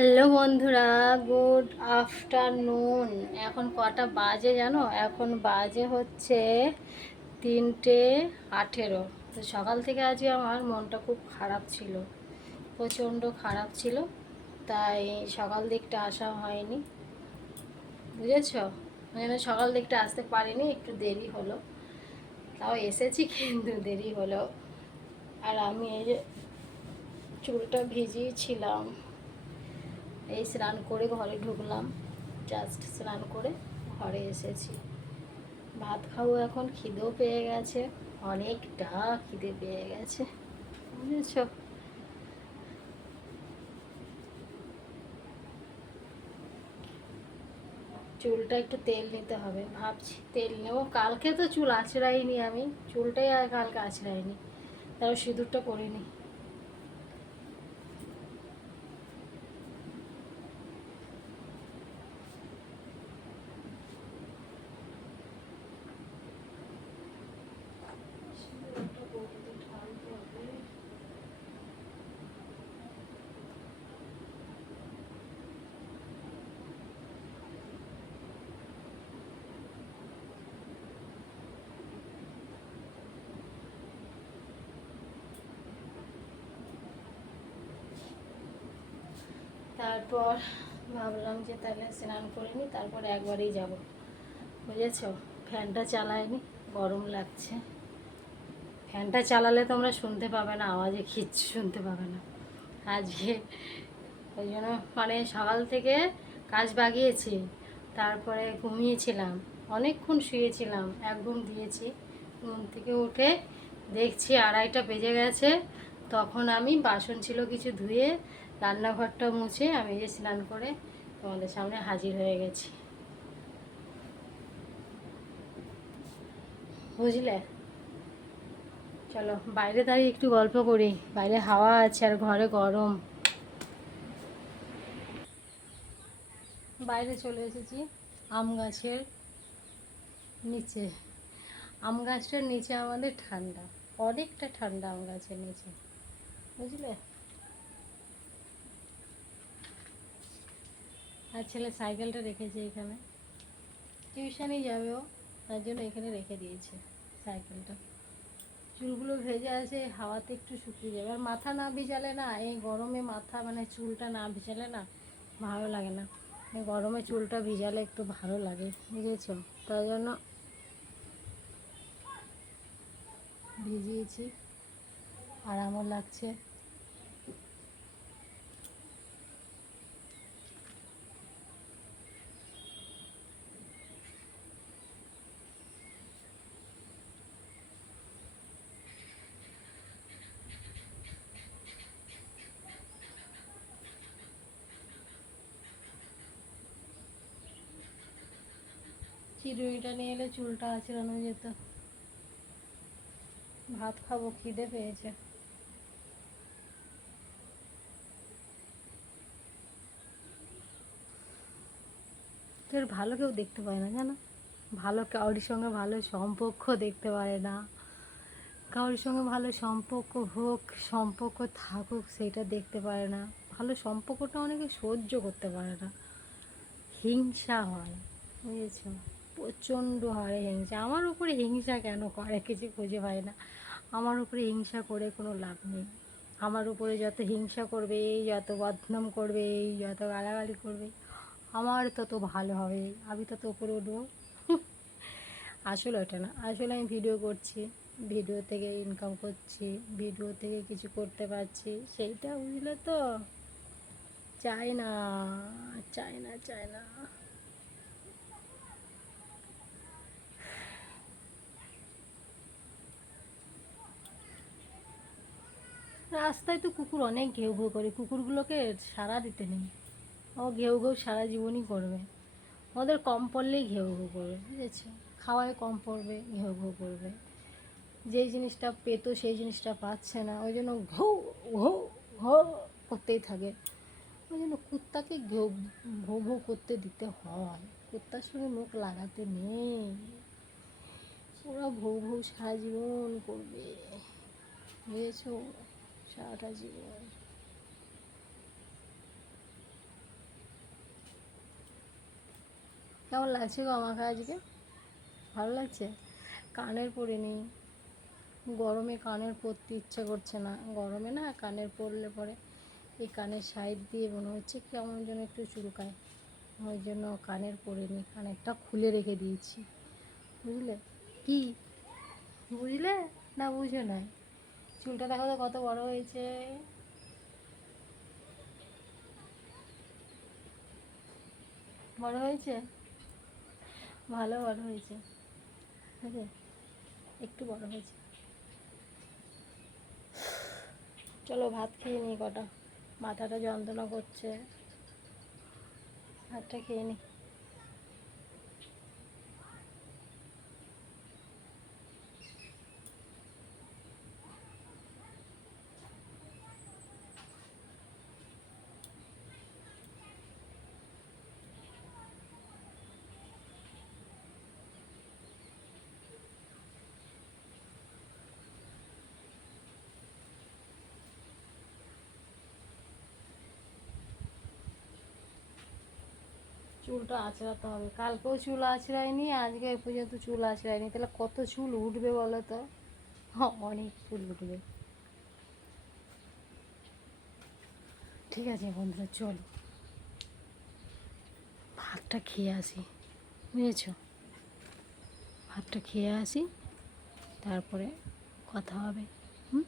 Hello বন্ধুরা, good afternoon. এখন কটা বাজে জানো? এখন বাজে হচ্ছে 3:18। তো সকাল থেকে আজকে আমার মনটা খুব খারাপ ছিল, প্রচণ্ড খারাপ ছিল। তাই সকাল দিকটা আসা হয়নি, বুঝেছ? ওই জন্য সকাল দিকটা আসতে পারিনি, একটু দেরি হলো। তাও এসেছি কিন্তু দেরি হলো। আর আমি এই যে চুলটা ভিজিয়েছিলাম, এই স্নান করে ঘরে ঢুকলাম, জাস্ট স্নান করে ঘরে এসেছি। ভাত খাবো এখন, খিদেও পেয়ে গেছে, অনেকটা খিদে পেয়ে গেছে, বুঝেছ? চুলটা একটু তেল নিতে হবে, ভাবছি তেল নেবো। কালকে তো চুল আঁচড়াইনি, আমি চুলটাই আর কালকে আঁচড়াইনি, তারপর সিঁদুরটা করিনি। তারপর ভাবলাম যে তাহলে স্নান করে নিই, তারপর একবারেই যাব, বুঝেছ? ফ্যানটা চালাইনি, গরম লাগছে। ফ্যানটা চালালে তোমরা শুনতে পাবে না, আওয়াজে কিচ্ছু শুনতে পাবে না আজকে। ওই জন্য মানে সকাল থেকে কাজ বাগিয়েছি, তারপরে ঘুমিয়েছিলাম, অনেকক্ষণ শুয়েছিলাম, এক ঘুম দিয়েছি। ঘুম থেকে উঠে দেখছি 2:30 বেজে গেছে। তখন আমি বাসন ছিল কিছু ধুয়ে, রান্নাঘরটা মুছে আমি যে স্নান করে তোমাদের সামনে হাজির হয়ে গেছি, বুঝলে? চলো বাইরে দাঁড়িয়ে একটু গল্প করি, বাইরে হাওয়া আছে আর ঘরে গরম। বাইরে চলে এসেছি আম গাছের নিচে। আম গাছটার নিচে আমাদের ঠান্ডা, অনেকটা ঠান্ডা আম গাছের নিচে, বুঝলে? আর ছেলে সাইকেলটা রেখেছে এখানে, টিউশনেই যাবে ও, তার জন্য এখানে রেখে দিয়েছে সাইকেলটা। চুলগুলো ভেজে আছে, হাওয়াতে একটু শুকিয়ে যাবে। আর মাথা না ভিজালে না, এই গরমে মাথা মানে চুলটা না ভিজালে না ভালো লাগে না। এই গরমে চুলটা ভিজালে একটু ভালো লাগে, বুঝেছো? তাই জন্য ভিজিয়েছি, আরামও লাগছে। চিরুনিটা নিয়ে এলে চুলটা আঁচড়ানো যেত। ভাত খাবো, খিদে পেয়েছে। তোর ভালো কেউ দেখতে পায় না জানো, ভালো কারোর সঙ্গে ভালো সম্পর্ক দেখতে পারে না। কারোর সঙ্গে ভালো সম্পর্ক হোক, সম্পর্ক থাকুক, সেটা দেখতে পারে না। ভালো সম্পর্কটা অনেকে সহ্য করতে পারে না, হিংসা হয়, বুঝেছ? প্রচণ্ড হারে হিংসা। আমার উপরে হিংসা কেন করে কিছু খুঁজে পায় না। আমার উপরে হিংসা করে কোনো লাভ নেই। আমার উপরে যত হিংসা করবে, এই যত বদনাম করবে, এই যত গালাগালি করবে, আমার তত ভালো হবে, আমি তত উপরে উঠবো। আসলে ওটা না, আসলে আমি ভিডিও করছি, ভিডিও থেকে ইনকাম করছি, ভিডিও থেকে কিছু করতে পারছি, সেইটা বুঝলে তো? চাই না, চাই না, চাই না। রাস্তায় তো কুকুর অনেক ঘেউ ঘেউ করে, কুকুরগুলোকে সাড়া দিতে নেই। ও ঘেউ ঘেউ সারা জীবনই করবে, ওদের কম পড়লেই ঘেউ ঘেউ করবে, বুঝেছো? খাওয়ায় কম পড়বে, ঘেউ ঘেউ করবে। যেই জিনিসটা পেতো সেই জিনিসটা পাচ্ছে না, ওই জন্য ঘৌ ঘৌ ঘৌ করতেই থাকে। ওই জন্য কুত্তাকে ঘেউ ভৌ ভৌ করতে দিতে হয়, কুত্তার সঙ্গে মুখ লাগাতে নেই। ওরা ভৌ ভৌ সারা জীবন করবে, বুঝেছো? সারাটা জীবন। কেমন লাগছে গো আমাকে আজকে? ভালো লাগছে? কানের পরিনি, গরমে কানের পরতে ইচ্ছা করছে না। গরমে না কানের পরলে পরে এই কানের সাইড দিয়ে মনে হচ্ছে কেমন যেন একটু চুলকায়, ওই জন্য কানের পরিনি, কানেরটা খুলে রেখে দিয়েছি। বুঝলে কি? বুঝলে না বুঝে নাই? চুলটা দেখো তো কত বড় হয়েছে, বড় হয়েছে, ভালো বড় হয়েছে, বুঝলে একটু বড় হয়েছে। চলো ভাত খেয়ে নিই কটা, মাথাটা যন্ত্রণা করছে, ভাতটা খেয়ে নিই। চুলটা আঁচড়াতে হবে, কালকেও চুল আঁচড়ায়নি, আজকে এ পর্যন্ত চুল আঁচড়ায়নি, তাহলে কত চুল উঠবে বলো তো? অনেক চুল উঠবে। ঠিক আছে বন্ধুরা, চলো ভাতটা খেয়ে আসি, বুঝেছো? ভাতটা খেয়ে আসি, তারপরে কথা হবে। হুম।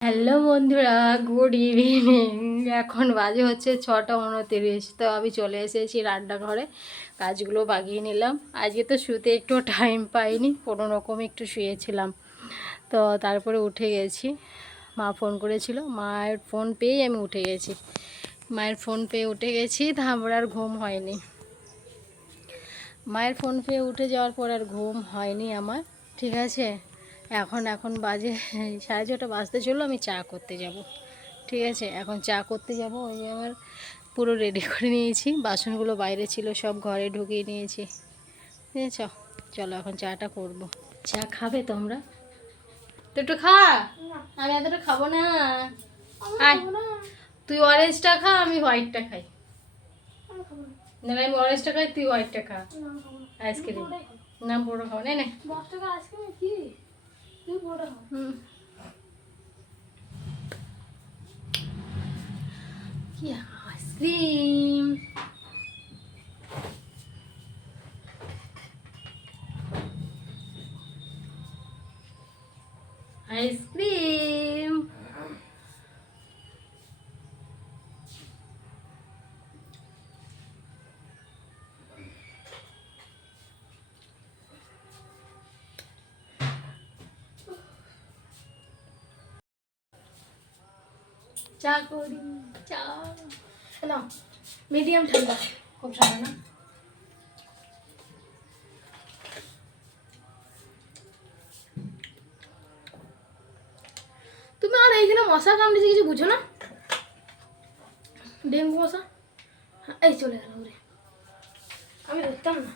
হ্যালো বন্ধুরা, গুড ইভিনিং। এখন বাজে হচ্ছে 6টা 29। তো আমি চলে এসেছি রান্নাঘরে, কাজগুলো বাগিয়ে নিলাম। আজকে তো শুতে একটু টাইম পাইনি, কোনো রকম একটু শুয়েছিলাম। তো তারপরে উঠে গেছি, মা ফোন করেছিল, মায়ের ফোন পেয়েই আমি উঠে গেছি। মায়ের ফোন পেয়ে উঠে গেছি, তারপর আর ঘুম হয়নি। মায়ের ফোন পেয়ে উঠে যাওয়ার পর আর ঘুম হয়নি আমার। ঠিক আছে, এখন বাজে 6:30 বাজতে চললো, আমি চা করতে যাব। ঠিক আছে, এখন চা করতে যাব। ওই যে আমার পুরো রেডি করে নিয়েছি, বাসনগুলো বাইরে ছিল সব ঘরে ঢুকিয়ে নিয়েছি। বুঝেছ? চলো এখন চাটা করব। চা খাবে তোমরা? তো একটু খা, আমি এতটা খাবো না। আয়, তুই অরেঞ্জটা খা, আমি হোয়াইটটা খাই। না আমি অরেঞ্জটা খাই, তুই হোয়াইটটা খা। আইসক্রিম না, বড় খাও, নে নে। 10 টাকা আইসক্রিম কি? তুই বড় খাও। কি আইসক্রিম! আইসক্রিম! চা করি, চা না, মিডিয়াম ঠান্ডা, খুব ঠান্ডা না। তুমি আর এইখানে মশা কামড়েছে, কিছু বুঝো না? ডেঙ্গু মশা এই চলে গেল, ওরে আমি ধরতাম না।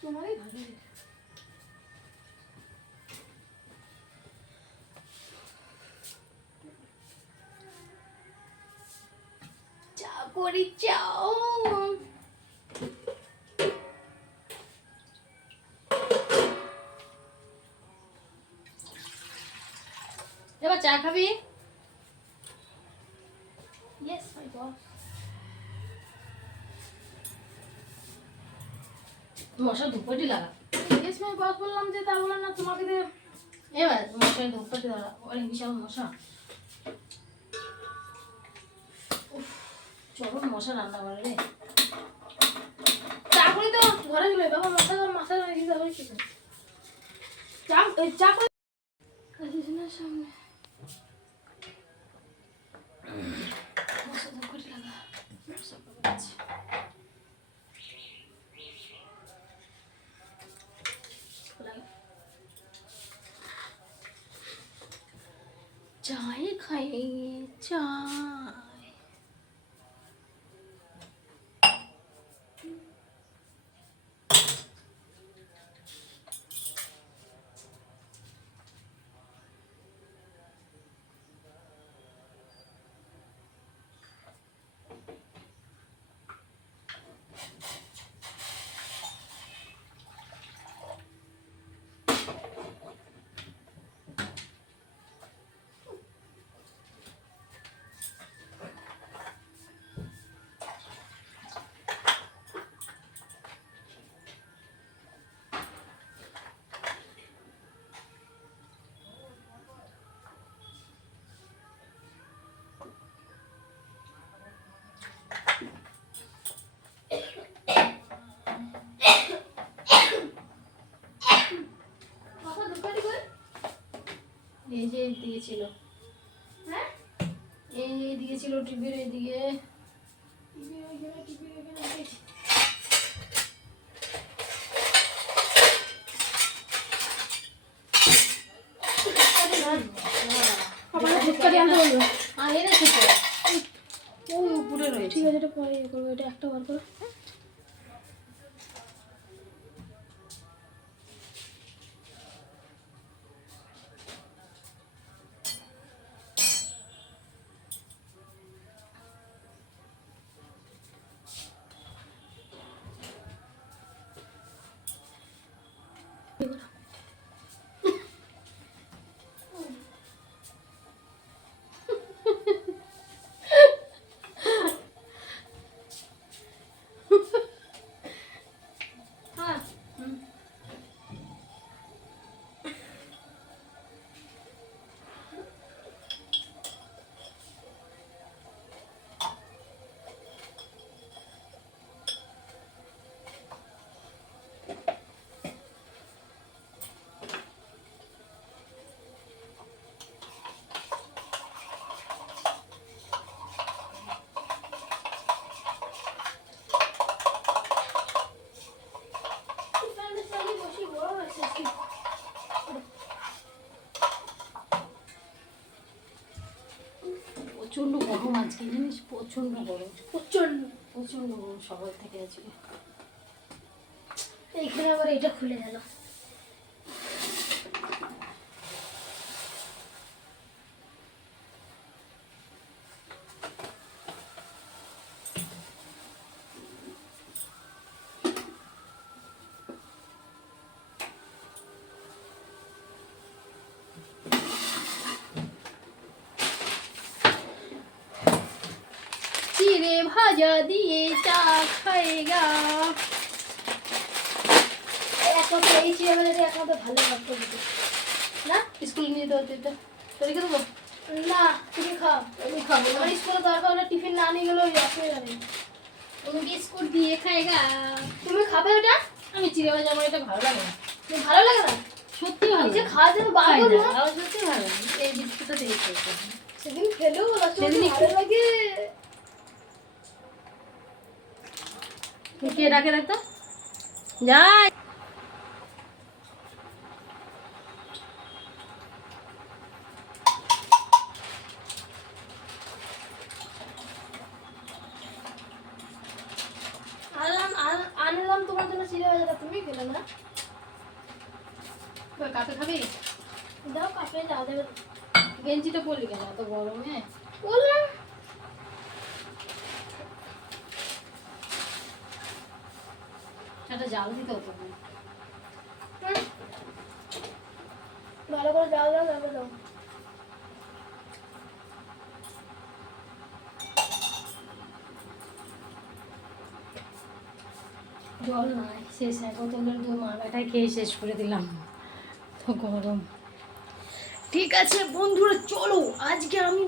তোমারই ভালো। চা করি, চাও। এবার চা খাবি? ইয়েস মাই বস। মশা ধূপটি লাগা। ইয়েস মাই বস বললাম যে, তা বললাম না তোমাকে দে। এবার মশার ধূপটি লাগা, অনেক বিশাল মশা। চলো মশা রান্না করে রে। চা করি তো ঘরে গেলে বাবা, মশা মশা দিতে হবে কি? চা চা করে কাজের সামনে মশা ধূপটি লাগা, মশা পাচ্ছে। चाय खाएंगे, চাই। এই যে দিয়েছিল, হ্যাঁ এই দিয়েছিল টিভির এইদিকে, উপরে রয়েছে। ঠিক আছে, এটা পরে ইয়ে করবো, এটা একটা বার করো। প্রচণ্ড গরম আজকে, জিনিস প্রচণ্ড গরম, প্রচণ্ড প্রচণ্ড গরম সকাল থেকে আজকে। এইখানে আবার এটা খুলে গেল। চিড়ে ভাজা দিয়ে চা খাইগা। একমাত্র এই চিড়ে ভাজাটা একমাত্র ভালো লাগতো না, স্কুলে নিয়ে যেতে হচ্ছে। তো রেখে দেবো না, তুমি খাও, তুমি খাবো। আমার স্কুলে দরকার হলে টিফিন না নিয়ে গেলেও আপনি জানেন, তুমি বিস্কুট দিয়ে খাইগা। তুমি খাবে ওটা? আমি চিড়ে ভাজা, আমার এটা ভালো লাগে না। তুমি ভালো লাগে না? সত্যি ভালো, যে খাওয়ার জন্য বারবার সত্যি ভালো। এই বিস্কুটটা দিয়ে খেয়েছে, সেদিন খেলেও সেদিন ভালো লাগে। কে ডাকে রাখতো যাই। আনলাম তোমার জন্য চিড়ে ভাজাটা, তুমি খেলে না। কাপে খাবি? দাও কাপে, দাও দেবে। গেঞ্জিটা পরলি কেন এত গরমে? বললাম সেটা জাল দিতে হতো না। ভালো করে জাল দাও, তারপরে দাও। জল নাই, শেষ এক বোতলের দু মালাটাই খেয়ে শেষ করে দিলাম, তো গরম। ঠিক আছে বন্ধুরা, চলো আজকে আমি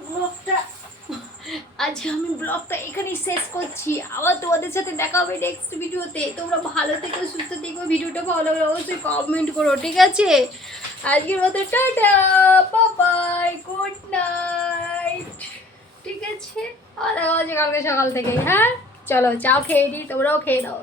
ব্লগটা এখানেই শেষ করছি। আবার তোমাদের সাথে দেখা হবে নেক্সট ভিডিওতে। তোমরা ভালো থেকো, সুস্থ থেকো। ভিডিওটা ভালো লাগলে অবশ্যই কমেন্ট করো, ঠিক আছে? আজকের মতো tata, bye bye, good night. ঠিক আছে, আবার দেখা হচ্ছে কালকে সকাল থেকে। হ্যাঁ চলো, চাও খেয়ে নিই, তোমরাও খেয়ে দাও।